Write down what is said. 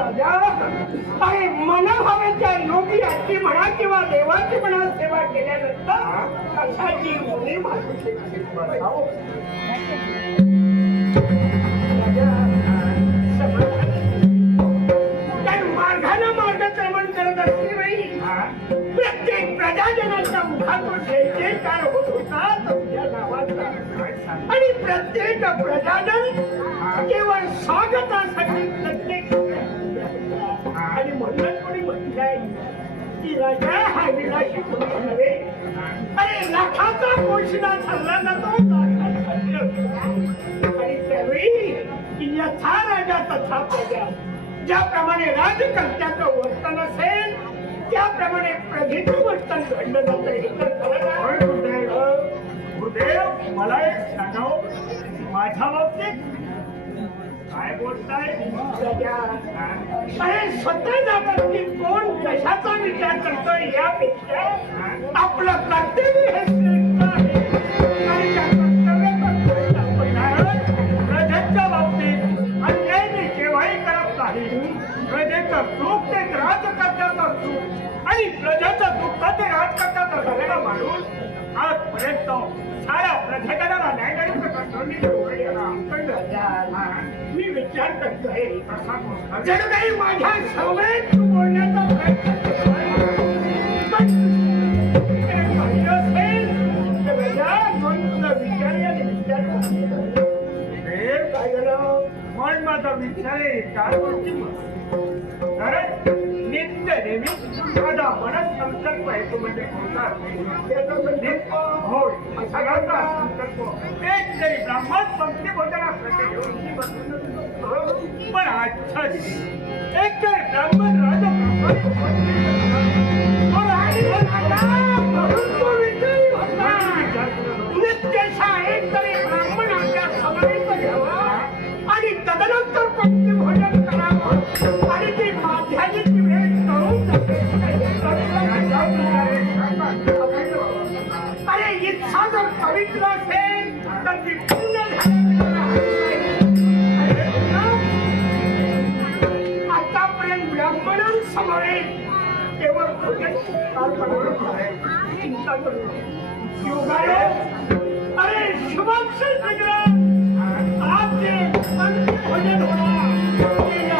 अरे मनोभावाच्या योगी अशी म्हणा किंवा देवाची म्हणा सेवा केल्यानंतर कशाची मुली मार्गाने मार्गक्रमण करत असते वेळी प्रत्येक प्रजाजनाच्या मुखातून जयजयकार होत होता तुमच्या नावाचा आणि प्रत्येक प्रजाजन केवळ स्वागतासाठी प्रत्येक आणि म्हणून कोणी म्हटलंय की राजा हा विलाशी कोणी नव्हे. अरे लाखाचा पोषणा ठरला जातो आणि त्यावेळी यथा राजा तथा प्रजा. ज्याप्रमाणे राजकर्त्याचं वर्तन असेल त्याप्रमाणे प्रजेचं वर्तन घडलं जातं. हे तर गुरुदेव मला एक सांगाव माझ्या बाबतीत काय बोलताय? अरे स्वतःच्या बाबतीत कोण कशाचा विचार करतोय यापेक्षा आपलं कर्तव्य हे श्रेष्ठ आहे आणि त्या कर्तव्य प्रजेच्या बाबतीत अन्याय मी केव्हाही करत नाही. प्रजेचं सुख ते राजकर्त्याचं सुख आणि प्रजेचं दुःख ते राजकर्त्याचं झालेला माणूस आजपर्यंत साऱ्या प्रजेगणाला न्याय देण्याचं मी विचार करतोय जर काही माझ्या सवयीत तू बोलण्याचा प्रयत्न मन माझा विचार आहे काय गोष्टी कारण नित्य नेहमी माझा मनात संकल्प आहे तो म्हणजे होय सगळ्यांचा संकल्प एक जरी ब्राह्मण पंक्ती भोजनासाठी घेऊन पण आजच्या दिवशी एक जरी ब्राह्मण राजा एक तरी ब्राह्मण आपल्या सवयीचं घ्यावा आणि तदनंतर पंक्ती भोजन करावं आणि ती माध्याची भेट करून अरे इच्छा जर पवित्र असेल तर ती पूर्ण आतापर्यंत ब्राह्मणांसमोरील केवळ चिंता करू अरे शुभाक्षर आज जे पंक्ती भोजन होणार